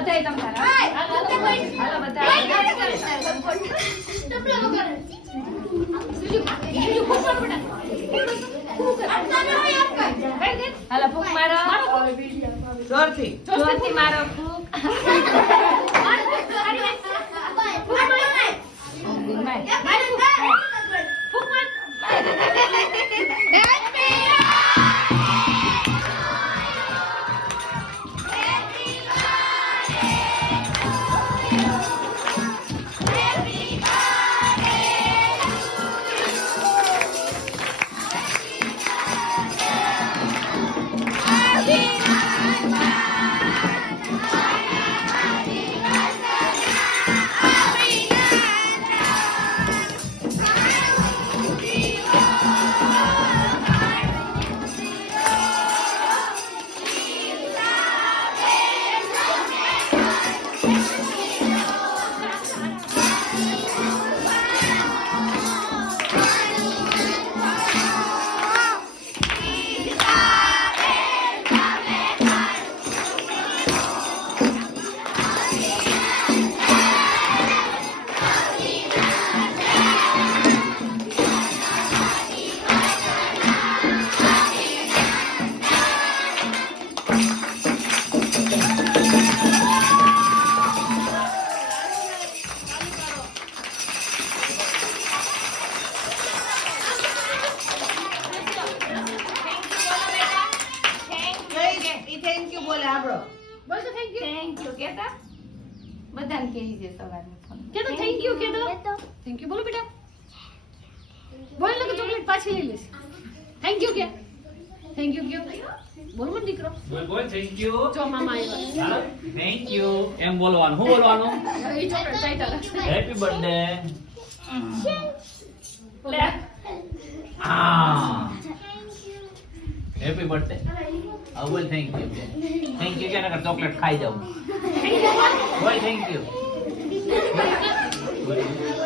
બધાય તમારા હાલો બધા હાલો ફૂક મારો જોરથી મારો ફૂક થેન્ક યુ કેતા બધાને કહી દે સવારે ફોન કેતો થેન્ક યુ બોલો બેટા બોલ લો કે ચોકલેટ પાછી લઈ લેશે થેન્ક યુ કે થેન્ક યુ બોલ મત દીકરો બોલ થેન્ક યુ જો મામા આવ્યા થેન્ક યુ એમ બોલવાનું શું બોલવાનું એ ચોકલેટ ચાઈતા હેપી બર્થડે લે હેપી બર્થડે બોલ થેન્ક યુ કે નકર ચોકલેટ ખાઈ જાઉં બોલ થેન્ક યુ